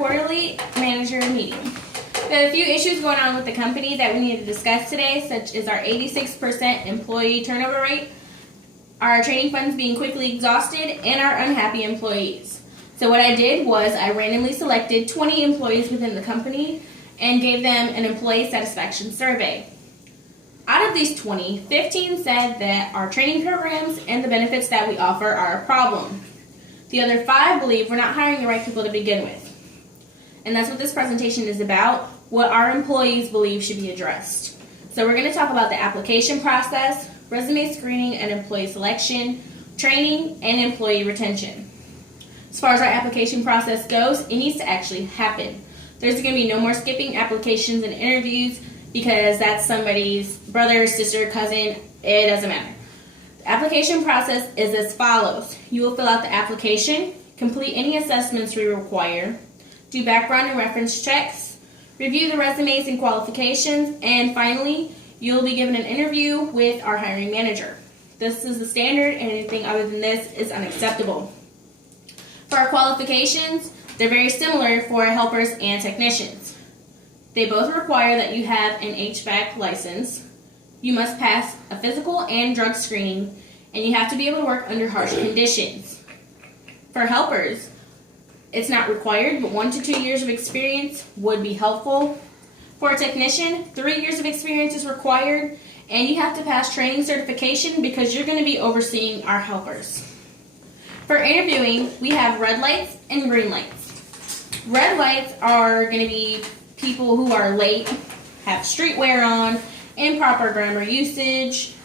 quarterly manager meeting. We have a few issues going on with the company that we need to discuss today, such as our 86% employee turnover rate, our training funds being quickly exhausted, and our unhappy employees. So what I did was I randomly selected 20 employees within the company and gave them an employee satisfaction survey. Out of these 20, 15 said that our training programs and the benefits that we offer are a problem. The other 5 believe we're not hiring the right people to begin with. And that's what this presentation is about, what our employees believe should be addressed. So we're going to talk about the application process, resume screening and employee selection, training, and employee retention. As far as our application process goes, it needs to actually happen. There's going to be no more skipping applications and interviews because that's somebody's brother, sister, cousin, it doesn't matter. The application process is as follows. You will fill out the application, complete any assessments we require, do background and reference checks, review the resumes and qualifications, and finally, you'll be given an interview with our hiring manager. This is the standard, and anything other than this is unacceptable. For our qualifications, they're very similar for helpers and technicians. They both require that you have an HVAC license. You must pass a physical and drug screening, and you have to be able to work under harsh conditions. For helpers, it's not required, but 1 to 2 years of experience would be helpful. For a technician, 3 years of experience is required, and you have to pass training certification because you're going to be overseeing our helpers. For interviewing, we have red lights and green lights. Red lights are going to be people who are late, have streetwear on, improper grammar usage,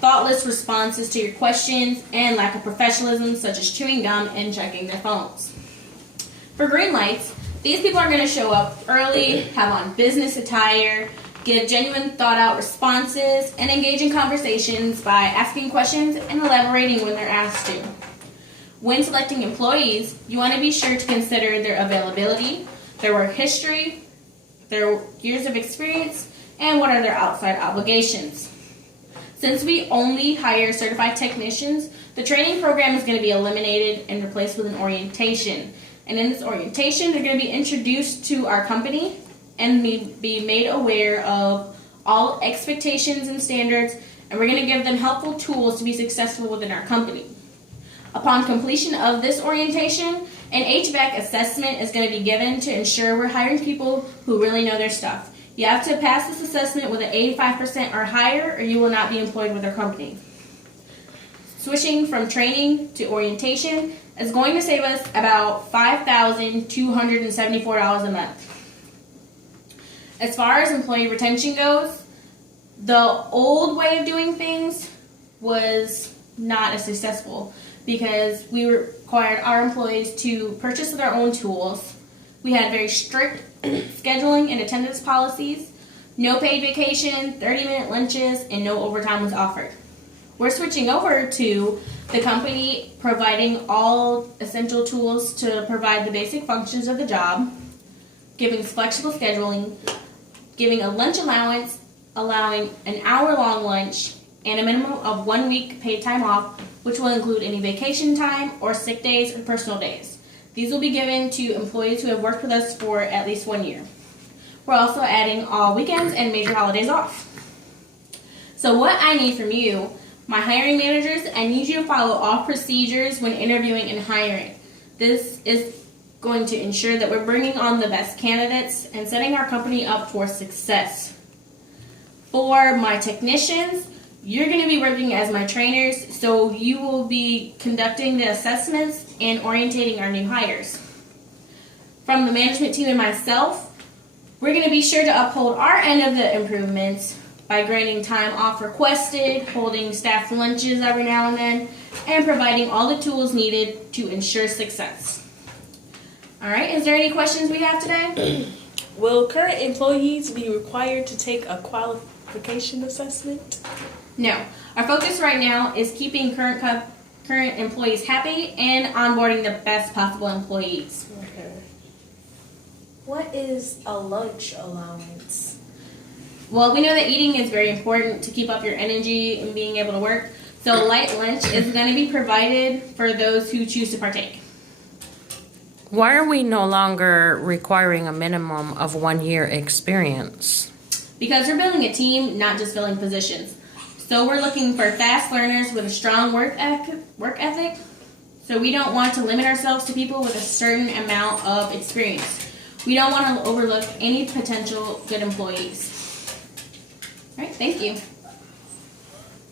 thoughtless responses to your questions, and lack of professionalism such as chewing gum and checking their phones. For green lights, these people are going to show up early, have on business attire, give genuine thought-out responses, and engage in conversations by asking questions and elaborating when they're asked to. When selecting employees, you want to be sure to consider their availability, their work history, their years of experience, and what are their outside obligations. Since we only hire certified technicians, the training program is going to be eliminated and replaced with an orientation. And in this orientation, they're going to be introduced to our company and be made aware of all expectations and standards, and we're going to give them helpful tools to be successful within our company. Upon completion of this orientation, an HVAC assessment is going to be given to ensure we're hiring people who really know their stuff. You have to pass this assessment with an 85% or higher, or you will not be employed with our company. Switching from training to orientation is going to save us about $5,274 a month. As far as employee retention goes, the old way of doing things was not as successful because we required our employees to purchase their own tools. We had very strict scheduling and attendance policies, no paid vacation, 30-minute lunches, and no overtime was offered. We're switching over to the company providing all essential tools to provide the basic functions of the job, giving flexible scheduling, giving a lunch allowance, allowing an hour-long lunch, and a minimum of 1 week paid time off, which will include any vacation time or sick days or personal days. These will be given to employees who have worked with us for at least 1 year. We're also adding all weekends and major holidays off. So what I need from you, my hiring managers, I need you to follow all procedures when interviewing and hiring. This is going to ensure that we're bringing on the best candidates and setting our company up for success. For my technicians, you're going to be working as my trainers, so you will be conducting the assessments and orientating our new hires. From the management team and myself, we're going to be sure to uphold our end of the improvements by granting time off requested, holding staff lunches every now and then, and providing all the tools needed to ensure success. All right, is there any questions we have today? Will current employees be required to take a qualification assessment? No. Our focus right now is keeping current employees happy and onboarding the best possible employees. Okay. What is a lunch allowance? Well, we know that eating is very important to keep up your energy and being able to work. So light lunch is going to be provided for those who choose to partake. Why are we no longer requiring a minimum of 1 year experience? Because we're building a team, not just filling positions. So we're looking for fast learners with a strong work ethic. So we don't want to limit ourselves to people with a certain amount of experience. We don't want to overlook any potential good employees. All right, thank you.